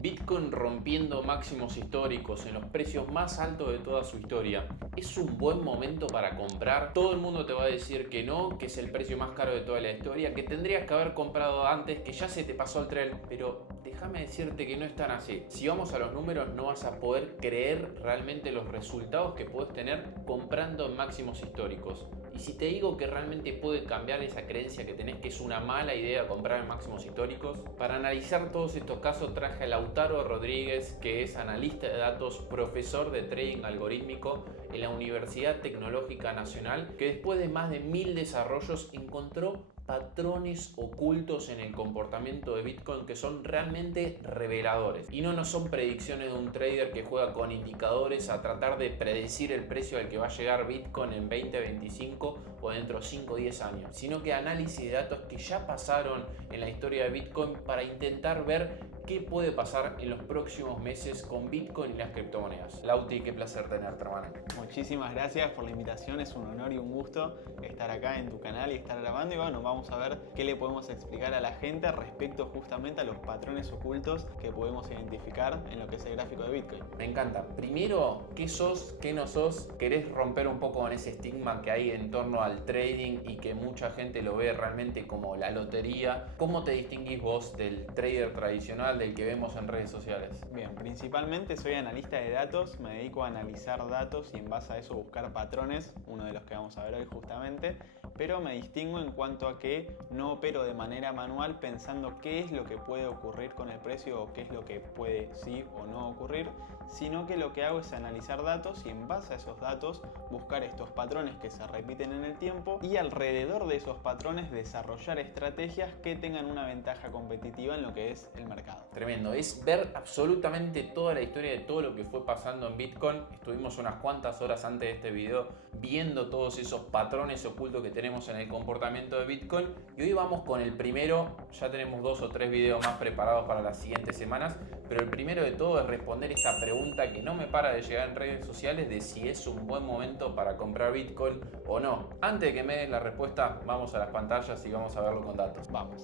Bitcoin rompiendo máximos históricos en los precios más altos de toda su historia. ¿Es un buen momento para comprar? Todo el mundo te va a decir que no, que es el precio más caro de toda la historia, que tendrías que haber comprado antes, que ya se te pasó el tren. Pero déjame decirte que no es tan así. Si vamos a los números, no vas a poder creer realmente los resultados que puedes tener comprando en máximos históricos. Y si te digo que realmente puede cambiar esa creencia que tenés que es una mala idea comprar en máximos históricos, para analizar todos estos casos traje a Lautaro Rodríguez, que es analista de datos, profesor de trading algorítmico en la Universidad Tecnológica Nacional, que después de más de 1000 desarrollos encontró patrones ocultos en el comportamiento de Bitcoin que son realmente reveladores. Y no son predicciones de un trader que juega con indicadores a tratar de predecir el precio al que va a llegar Bitcoin en 2025 o dentro de 5 o 10 años, sino que análisis de datos que ya pasaron en la historia de Bitcoin para intentar ver qué puede pasar en los próximos meses con Bitcoin y las criptomonedas. Lauti, qué placer tenerte, hermano. Muchísimas gracias por la invitación, es un honor y un gusto estar acá en tu canal y estar grabando, y bueno, vamos a ver qué le podemos explicar a la gente respecto justamente a los patrones ocultos que podemos identificar en lo que es el gráfico de Bitcoin. Me encanta. Primero, ¿qué sos? ¿Qué no sos? ¿Querés romper un poco con ese estigma que hay en torno al trading y que mucha gente lo ve realmente como la lotería? ¿Cómo te distinguís vos del trader tradicional, del que vemos en redes sociales? Bien, principalmente soy analista de datos, me dedico a analizar datos y en base a eso buscar patrones, uno de los que vamos a ver hoy justamente, pero me distingo en cuanto a que no opero de manera manual pensando qué es lo que puede ocurrir con el precio o qué es lo que puede sí o no ocurrir, sino que lo que hago es analizar datos y en base a esos datos buscar estos patrones que se repiten en el tiempo y alrededor de esos patrones desarrollar estrategias que tengan una ventaja competitiva en lo que es el mercado. Tremendo, es ver absolutamente toda la historia de todo lo que fue pasando en Bitcoin. Estuvimos unas cuantas horas antes de este video viendo todos esos patrones ocultos que tenemos en el comportamiento de Bitcoin y hoy vamos con el primero. Ya tenemos 2 o 3 videos más preparados para las siguientes semanas, pero el primero de todo es responder esta pregunta que no me para de llegar en redes sociales de si es un buen momento para comprar Bitcoin o no. Antes de que me des la respuesta, vamos a las pantallas y vamos a verlo con datos. Vamos.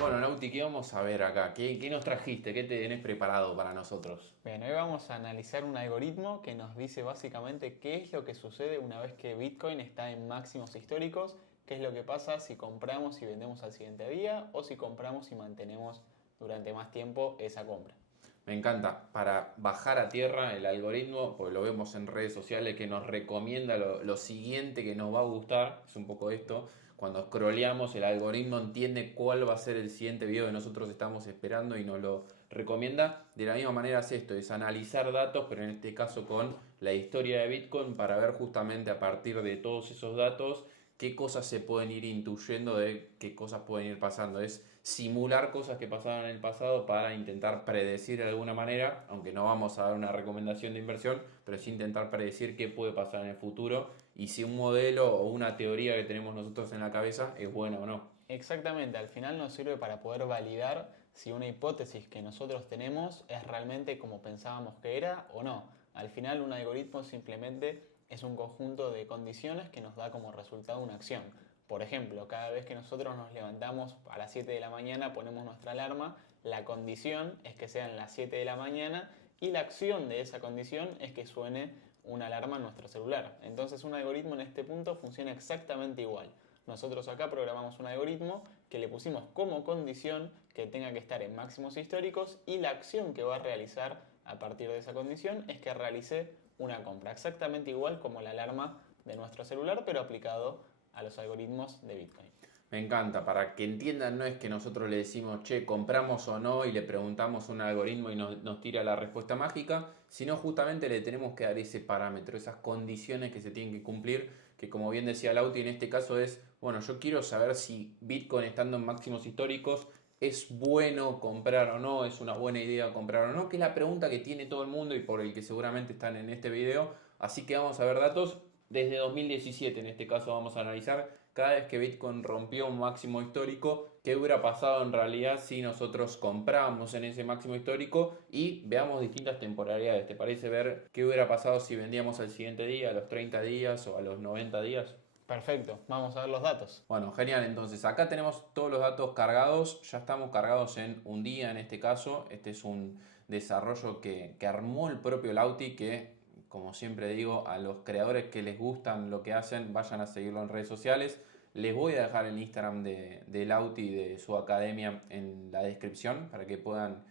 Bueno, Nauti, ¿qué vamos a ver acá? ¿Qué nos trajiste? ¿Qué te tenés preparado para nosotros? Bien, hoy vamos a analizar un algoritmo que nos dice básicamente qué es lo que sucede una vez que Bitcoin está en máximos históricos, qué es lo que pasa si compramos y vendemos al siguiente día o si compramos y mantenemos durante más tiempo esa compra. Me encanta, para bajar a tierra el algoritmo, pues lo vemos en redes sociales que nos recomienda lo siguiente que nos va a gustar, es un poco esto, cuando scrolleamos el algoritmo entiende cuál va a ser el siguiente video que nosotros estamos esperando y nos lo recomienda. De la misma manera es esto, es analizar datos, pero en este caso con la historia de Bitcoin para ver justamente a partir de todos esos datos qué cosas se pueden ir intuyendo de qué cosas pueden ir pasando. Es simular cosas que pasaron en el pasado para intentar predecir de alguna manera, aunque no vamos a dar una recomendación de inversión, pero sí intentar predecir qué puede pasar en el futuro y si un modelo o una teoría que tenemos nosotros en la cabeza es buena o no. Exactamente, al final nos sirve para poder validar si una hipótesis que nosotros tenemos es realmente como pensábamos que era o no. Al final un algoritmo simplemente es un conjunto de condiciones que nos da como resultado una acción. Por ejemplo, cada vez que nosotros nos levantamos a las 7 de la mañana, ponemos nuestra alarma, la condición es que sean las 7 de la mañana y la acción de esa condición es que suene una alarma en nuestro celular. Entonces un algoritmo en este punto funciona exactamente igual. Nosotros acá programamos un algoritmo que le pusimos como condición que tenga que estar en máximos históricos y la acción que va a realizar a partir de esa condición es que realice una compra, exactamente igual como la alarma de nuestro celular, pero aplicado a los algoritmos de Bitcoin. Me encanta, para que entiendan, no es que nosotros le decimos, che, compramos o no, y le preguntamos a un algoritmo y nos tira la respuesta mágica, sino justamente le tenemos que dar ese parámetro, esas condiciones que se tienen que cumplir, que como bien decía Lauti, en este caso es, bueno, yo quiero saber si Bitcoin estando en máximos históricos es bueno comprar o no, es una buena idea comprar o no, que es la pregunta que tiene todo el mundo y por el que seguramente están en este video. Así que vamos a ver datos desde 2017, en este caso vamos a analizar cada vez que Bitcoin rompió un máximo histórico, qué hubiera pasado en realidad si nosotros compramos en ese máximo histórico y veamos distintas temporalidades. ¿Te parece ver qué hubiera pasado si vendíamos al siguiente día, a los 30 días o a los 90 días? Perfecto, vamos a ver los datos. Bueno, genial. Entonces, acá tenemos todos los datos cargados. Ya estamos cargados en un día en este caso. Este es un desarrollo que armó el propio Lauti, que, como siempre digo, a los creadores que les gustan lo que hacen, vayan a seguirlo en redes sociales. Les voy a dejar el Instagram de Lauti y de su academia en la descripción para que puedan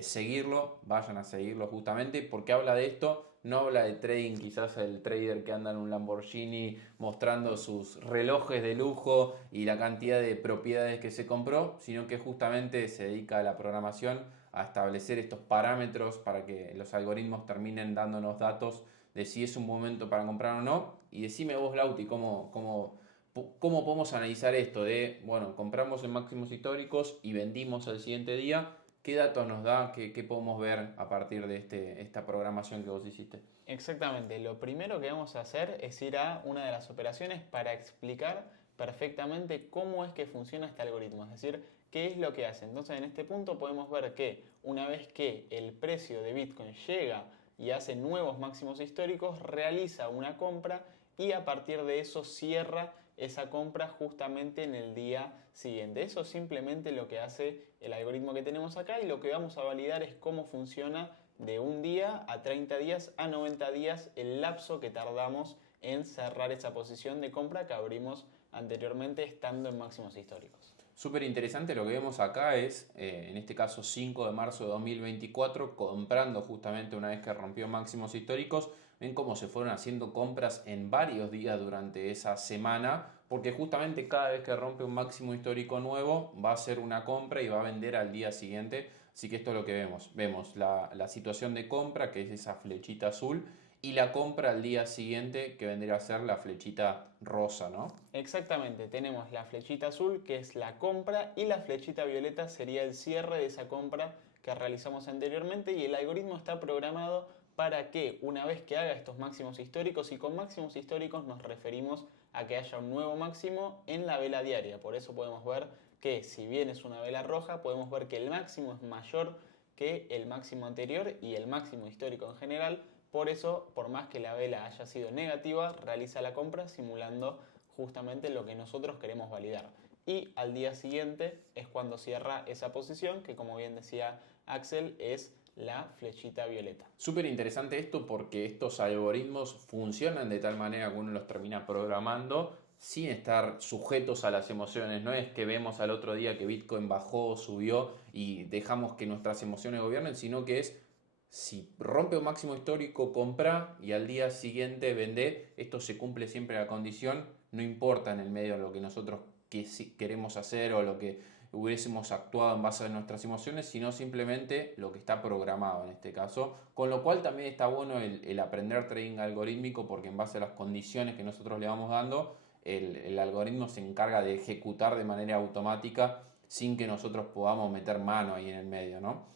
seguirlo. Vayan a seguirlo justamente porque habla de esto. No habla de trading, quizás el trader que anda en un Lamborghini mostrando sus relojes de lujo y la cantidad de propiedades que se compró, sino que justamente se dedica a la programación, a establecer estos parámetros para que los algoritmos terminen dándonos datos de si es un momento para comprar o no. Y decime vos, Lauti, cómo podemos analizar esto de, bueno, compramos en máximos históricos y vendimos al siguiente día. ¿Qué datos nos da? ¿Qué podemos ver a partir de esta programación que vos hiciste? Exactamente, lo primero que vamos a hacer es ir a una de las operaciones para explicar perfectamente cómo es que funciona este algoritmo, es decir, qué es lo que hace. Entonces en este punto podemos ver que una vez que el precio de Bitcoin llega y hace nuevos máximos históricos, realiza una compra y a partir de eso cierra esa compra justamente en el día siguiente. Eso es simplemente lo que hace el algoritmo que tenemos acá y lo que vamos a validar es cómo funciona de un día a 30 días a 90 días el lapso que tardamos en cerrar esa posición de compra que abrimos anteriormente estando en máximos históricos. Súper interesante lo que vemos acá es, en este caso 5 de marzo de 2024, comprando justamente una vez que rompió máximos históricos. Ven cómo se fueron haciendo compras en varios días durante esa semana, porque justamente cada vez que rompe un máximo histórico nuevo va a hacer una compra y va a vender al día siguiente. Así que esto es lo que vemos. Vemos la situación de compra, que es esa flechita azul, y la compra al día siguiente, que vendría a ser la flechita rosa, ¿no? Exactamente, tenemos la flechita azul que es la compra y la flechita violeta sería el cierre de esa compra que realizamos anteriormente y el algoritmo está programado para que una vez que haga estos máximos históricos, y con máximos históricos nos referimos a que haya un nuevo máximo en la vela diaria, por eso podemos ver que si bien es una vela roja, podemos ver que el máximo es mayor que el máximo anterior y el máximo histórico en general. Por eso, por más que la vela haya sido negativa, realiza la compra simulando justamente lo que nosotros queremos validar. Y al día siguiente es cuando cierra esa posición, que como bien decía Axel, es la flechita violeta. Súper interesante esto porque estos algoritmos funcionan de tal manera que uno los termina programando sin estar sujetos a las emociones. No es que vemos al otro día que Bitcoin bajó o subió y dejamos que nuestras emociones gobiernen, sino que es si rompe un máximo histórico, compra y al día siguiente vende. Esto se cumple siempre la condición, no importa en el medio lo que nosotros queremos hacer o lo que hubiésemos actuado en base a nuestras emociones, sino simplemente lo que está programado en este caso. Con lo cual también está bueno el aprender trading algorítmico porque en base a las condiciones que nosotros le vamos dando, el algoritmo se encarga de ejecutar de manera automática sin que nosotros podamos meter mano ahí en el medio, ¿no?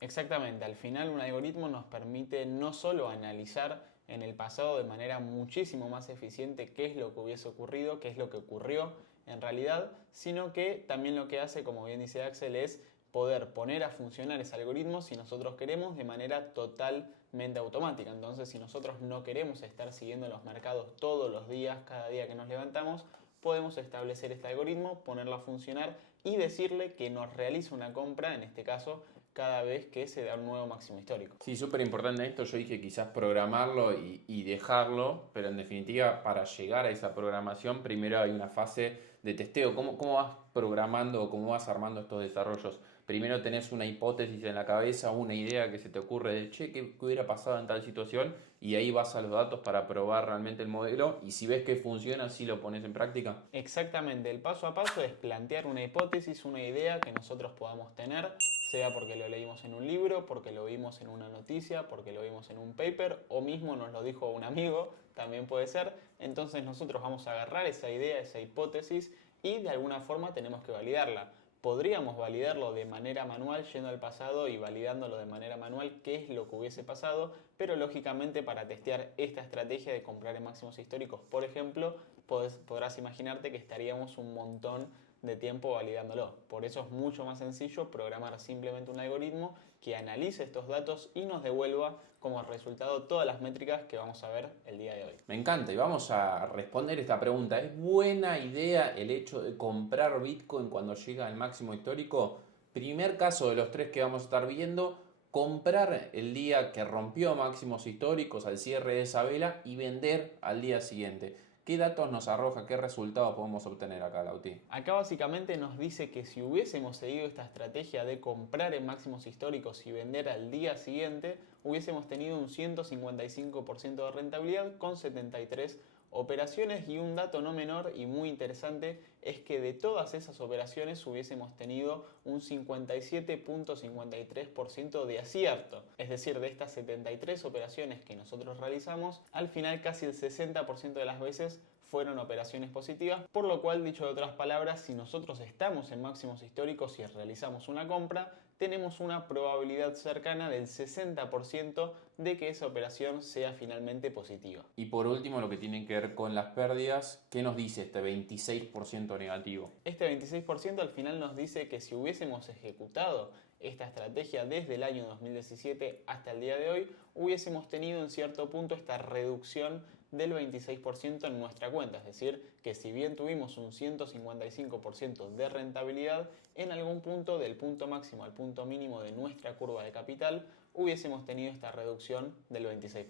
Exactamente, al final un algoritmo nos permite no solo analizar en el pasado de manera muchísimo más eficiente qué es lo que hubiese ocurrido, qué es lo que ocurrió en realidad, sino que también lo que hace, como bien dice Axel, es poder poner a funcionar ese algoritmo si nosotros queremos de manera totalmente automática. Entonces, si nosotros no queremos estar siguiendo los mercados todos los días, cada día que nos levantamos, podemos establecer este algoritmo, ponerlo a funcionar y decirle que nos realice una compra, en este caso, cada vez que se da un nuevo máximo histórico. Sí, súper importante esto. Yo dije quizás programarlo y dejarlo, pero en definitiva para llegar a esa programación primero hay una fase de testeo. ¿Cómo vas programando o cómo vas armando estos desarrollos? Primero tenés una hipótesis en la cabeza, una idea que se te ocurre de, che, ¿qué hubiera pasado en tal situación? Y ahí vas a los datos para probar realmente el modelo y si ves que funciona, sí lo pones en práctica. Exactamente, el paso a paso es plantear una hipótesis, una idea que nosotros podamos tener, sea porque lo leímos en un libro, porque lo vimos en una noticia, porque lo vimos en un paper o mismo nos lo dijo un amigo, también puede ser. Entonces nosotros vamos a agarrar esa idea, esa hipótesis y de alguna forma tenemos que validarla. Podríamos validarlo de manera manual, yendo al pasado y validándolo de manera manual qué es lo que hubiese pasado, pero lógicamente para testear esta estrategia de comprar en máximos históricos, por ejemplo, podrás imaginarte que estaríamos un montón de tiempo validándolo. Por eso es mucho más sencillo programar simplemente un algoritmo que analice estos datos y nos devuelva como resultado todas las métricas que vamos a ver el día de hoy. Me encanta y vamos a responder esta pregunta. ¿Es buena idea el hecho de comprar Bitcoin cuando llega al máximo histórico? Primer caso de los tres que vamos a estar viendo, comprar el día que rompió máximos históricos al cierre de esa vela y vender al día siguiente. ¿Qué datos nos arroja? ¿Qué resultados podemos obtener acá, Lauti? Acá básicamente nos dice que si hubiésemos seguido esta estrategia de comprar en máximos históricos y vender al día siguiente, hubiésemos tenido un 155% de rentabilidad con 73 operaciones, y un dato no menor y muy interesante es que de todas esas operaciones hubiésemos tenido un 57.53% de acierto. Es decir, de estas 73 operaciones que nosotros realizamos, al final casi el 60% de las veces fueron operaciones positivas, por lo cual, dicho de otras palabras, si nosotros estamos en máximos históricos y realizamos una compra, tenemos una probabilidad cercana del 60% de que esa operación sea finalmente positiva. Y por último, lo que tiene que ver con las pérdidas, ¿qué nos dice este 26% negativo? Este 26% al final nos dice que si hubiésemos ejecutado esta estrategia desde el año 2017 hasta el día de hoy, hubiésemos tenido en cierto punto esta reducción del 26% en nuestra cuenta. Es decir, que si bien tuvimos un 155% de rentabilidad, en algún punto del punto máximo al punto mínimo de nuestra curva de capital, hubiésemos tenido esta reducción del 26%.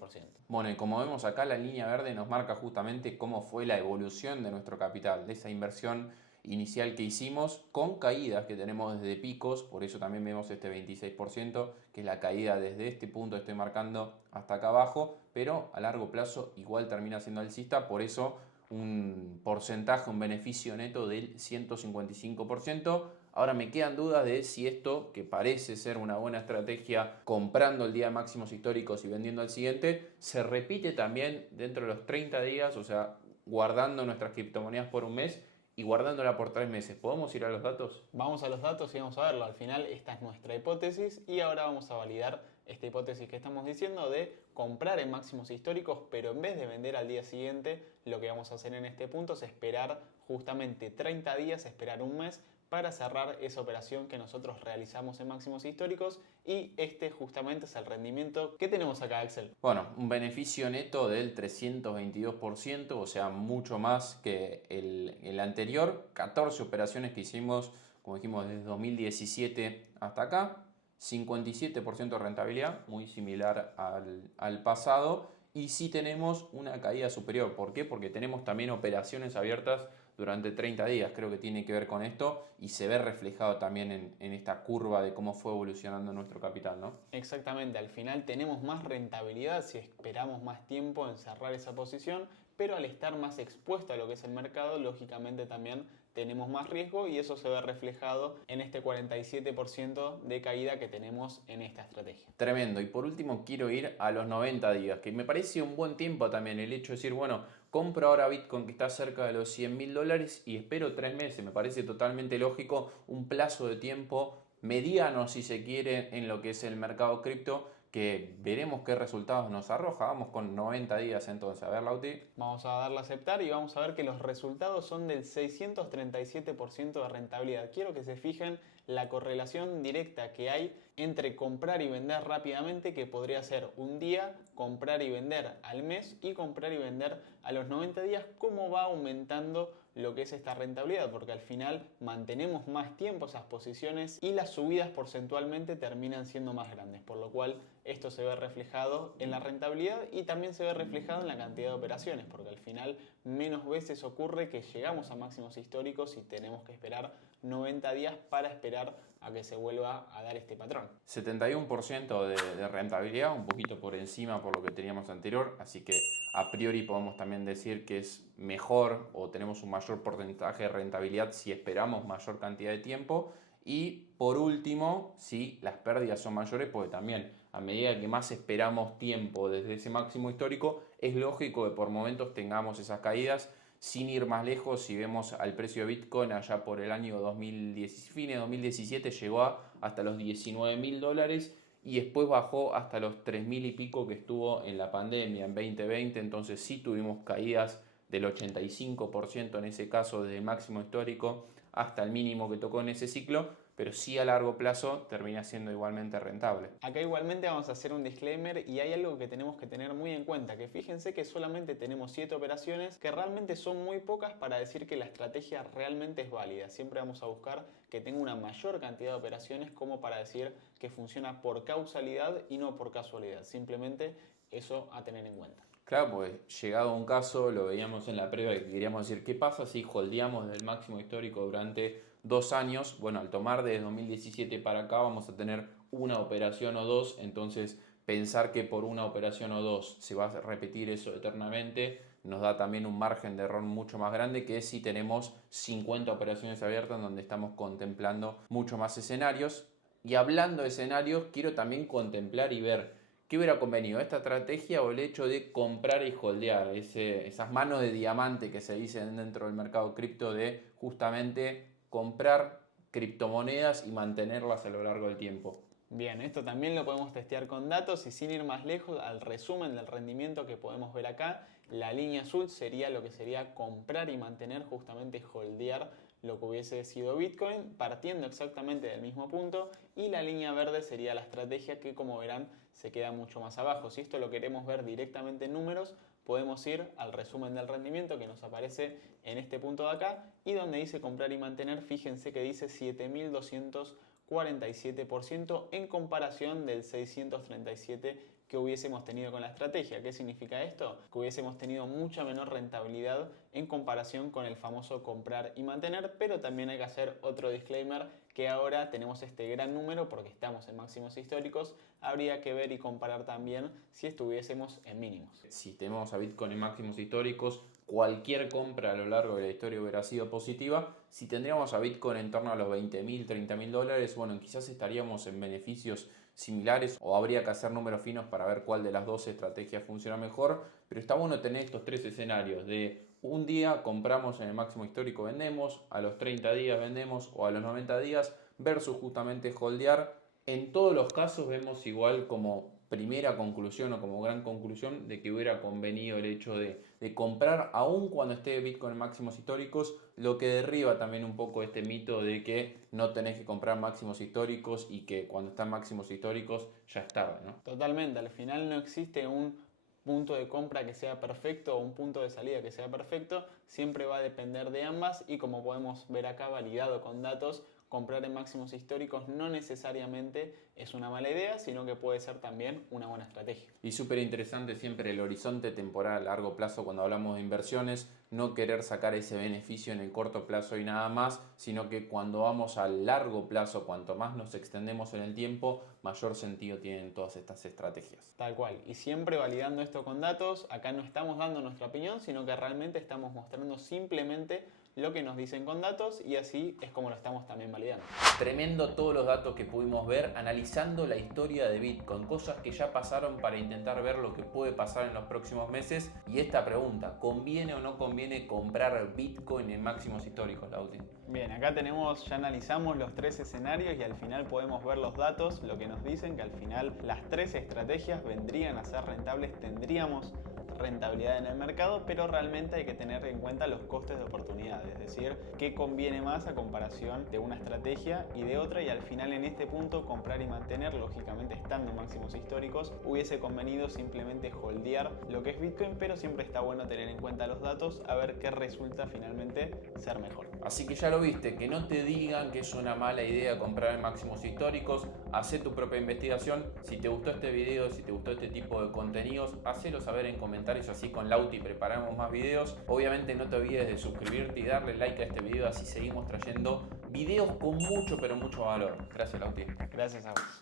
Bueno, y como vemos acá, la línea verde nos marca justamente cómo fue la evolución de nuestro capital, de esa inversión inicial que hicimos, con caídas que tenemos desde picos, por eso también vemos este 26%, que es la caída desde este punto que estoy marcando hasta acá abajo, pero a largo plazo igual termina siendo alcista, por eso un porcentaje, un beneficio neto del 155%. Ahora me quedan dudas de si esto, que parece ser una buena estrategia, comprando el día de máximos históricos y vendiendo al siguiente, se repite también dentro de los 30 días, o sea, guardando nuestras criptomonedas por un mes y guardándola por 3 meses. ¿Podemos ir a los datos? Vamos a los datos y vamos a verlo. Al final esta es nuestra hipótesis y ahora vamos a validar esta hipótesis que estamos diciendo de comprar en máximos históricos, pero en vez de vender al día siguiente, lo que vamos a hacer en este punto es esperar justamente 30 días, esperar un mes para cerrar esa operación que nosotros realizamos en máximos históricos, y este justamente es el rendimiento que tenemos acá, Axel. Bueno, un beneficio neto del 322%, o sea, mucho más que el anterior. 14 operaciones que hicimos, como dijimos, desde 2017 hasta acá. 57% de rentabilidad, muy similar al pasado. Y sí tenemos una caída superior. ¿Por qué? Porque tenemos también operaciones abiertas durante 30 días. Creo que tiene que ver con esto y se ve reflejado también en esta curva de cómo fue evolucionando nuestro capital, ¿no? Exactamente, al final tenemos más rentabilidad si esperamos más tiempo en cerrar esa posición, pero al estar más expuesto a lo que es el mercado, lógicamente también tenemos más riesgo, y eso se ve reflejado en este 47% de caída que tenemos en esta estrategia. Tremendo. Y por último quiero ir a los 90 días, que me parece un buen tiempo también el hecho de decir, bueno, compro ahora Bitcoin que está cerca de los $100.000 y espero 3 meses. Me parece totalmente lógico, un plazo de tiempo mediano si se quiere en lo que es el mercado cripto, que veremos qué resultados nos arroja. Vamos con 90 días entonces. A ver, Lauti. Vamos a darle a aceptar y vamos a ver que los resultados son del 637% de rentabilidad. Quiero que se fijen la correlación directa que hay entre comprar y vender rápidamente, que podría ser un día, comprar y vender al mes y comprar y vender a los 90 días, cómo va aumentando lo que es esta rentabilidad, porque al final mantenemos más tiempo esas posiciones y las subidas porcentualmente terminan siendo más grandes, por lo cual esto se ve reflejado en la rentabilidad y también se ve reflejado en la cantidad de operaciones, porque al final menos veces ocurre que llegamos a máximos históricos y tenemos que esperar 90 días para esperar a que se vuelva a dar este patrón. 71% de rentabilidad, un poquito por encima por lo que teníamos anterior, así que a priori podemos también decir que es mejor o tenemos un mayor porcentaje de rentabilidad si esperamos mayor cantidad de tiempo. Y por último, si las pérdidas son mayores, porque también a medida que más esperamos tiempo desde ese máximo histórico, es lógico que por momentos tengamos esas caídas. Sin ir más lejos, si vemos al precio de Bitcoin allá por el año 2010, fin de 2017 llegó hasta los $19.000 y después bajó hasta los 3.000 y pico que estuvo en la pandemia en 2020. Entonces sí tuvimos caídas del 85% en ese caso desde el máximo histórico hasta el mínimo que tocó en ese ciclo, pero sí a largo plazo termina siendo igualmente rentable. Acá igualmente vamos a hacer un disclaimer y hay algo que tenemos que tener muy en cuenta, que fíjense que solamente tenemos 7 operaciones, que realmente son muy pocas para decir que la estrategia realmente es válida. Siempre vamos a buscar que tenga una mayor cantidad de operaciones como para decir que funciona por causalidad y no por casualidad. Simplemente eso a tener en cuenta. Claro, pues llegado a un caso, lo veíamos en la previa que queríamos decir, ¿qué pasa si holdeamos del máximo histórico durante 2 años? Bueno, al tomar desde 2017 para acá vamos a tener una operación o dos, entonces pensar que por una operación o dos se va a repetir eso eternamente nos da también un margen de error mucho más grande que si tenemos 50 operaciones abiertas donde estamos contemplando mucho más escenarios. Y hablando de escenarios, quiero también contemplar y ver ¿qué hubiera convenido? ¿Esta estrategia o el hecho de comprar y holdear? Esas manos de diamante que se dicen dentro del mercado cripto de justamente comprar criptomonedas y mantenerlas a lo largo del tiempo. Bien, esto también lo podemos testear con datos y sin ir más lejos al resumen del rendimiento que podemos ver acá. La línea azul sería lo que sería comprar y mantener, justamente holdear lo que hubiese sido Bitcoin, partiendo exactamente del mismo punto, y la línea verde sería la estrategia que, como verán, se queda mucho más abajo. Si esto lo queremos ver directamente en números, podemos ir al resumen del rendimiento que nos aparece en este punto de acá y donde dice comprar y mantener, fíjense que dice 7.247% en comparación del 637% que hubiésemos tenido con la estrategia. ¿Qué significa esto? Que hubiésemos tenido mucha menor rentabilidad en comparación con el famoso comprar y mantener, pero también hay que hacer otro disclaimer que ahora tenemos este gran número porque estamos en máximos históricos, habría que ver y comparar también si estuviésemos en mínimos. Si tenemos a Bitcoin en máximos históricos, cualquier compra a lo largo de la historia hubiera sido positiva. Si tendríamos a Bitcoin en torno a los 20.000, 30.000 dólares, bueno, quizás estaríamos en beneficios similares o habría que hacer números finos para ver cuál de las dos estrategias funciona mejor, pero está bueno tener estos tres escenarios de un día compramos en el máximo histórico, vendemos, a los 30 días vendemos o a los 90 días versus justamente holdear. En todos los casos vemos igual como primera conclusión o como gran conclusión de que hubiera convenido el hecho de comprar aún cuando esté Bitcoin en máximos históricos, lo que derriba también un poco este mito de que no tenés que comprar máximos históricos y que cuando están máximos históricos ya es tarde, ¿no? Totalmente, al final no existe un punto de compra que sea perfecto o un punto de salida que sea perfecto, siempre va a depender de ambas y como podemos ver acá validado con datos, comprar en máximos históricos no necesariamente es una mala idea, sino que puede ser también una buena estrategia. Y súper interesante siempre el horizonte temporal a largo plazo cuando hablamos de inversiones, no querer sacar ese beneficio en el corto plazo y nada más, sino que cuando vamos a largo plazo, cuanto más nos extendemos en el tiempo, mayor sentido tienen todas estas estrategias. Tal cual, y siempre validando esto con datos, acá no estamos dando nuestra opinión, sino que realmente estamos mostrando simplemente lo que nos dicen con datos y así es como lo estamos también validando. Tremendo todos los datos que pudimos ver analizando la historia de Bitcoin, cosas que ya pasaron para intentar ver lo que puede pasar en los próximos meses. Y esta pregunta, ¿conviene o no conviene comprar Bitcoin en máximos históricos, Lauti? Bien, acá ya analizamos los tres escenarios y al final podemos ver los datos, lo que nos dicen que al final las tres estrategias vendrían a ser rentables, tendríamos rentabilidad en el mercado, pero realmente hay que tener en cuenta los costes de oportunidad, es decir, qué conviene más a comparación de una estrategia y de otra, y al final en este punto comprar y mantener, lógicamente estando en máximos históricos, hubiese convenido simplemente holdear lo que es Bitcoin, pero siempre está bueno tener en cuenta los datos a ver qué resulta finalmente ser mejor. Así que ya lo viste, que no te digan que es una mala idea comprar en máximos históricos, hacé tu propia investigación. Si te gustó este video, si te gustó este tipo de contenidos, hacelo saber en comentarios, así con Lauti preparamos más videos. Obviamente no te olvides de suscribirte y darle like a este video, así seguimos trayendo videos con mucho pero mucho valor. Gracias, Lauti. Gracias a vos.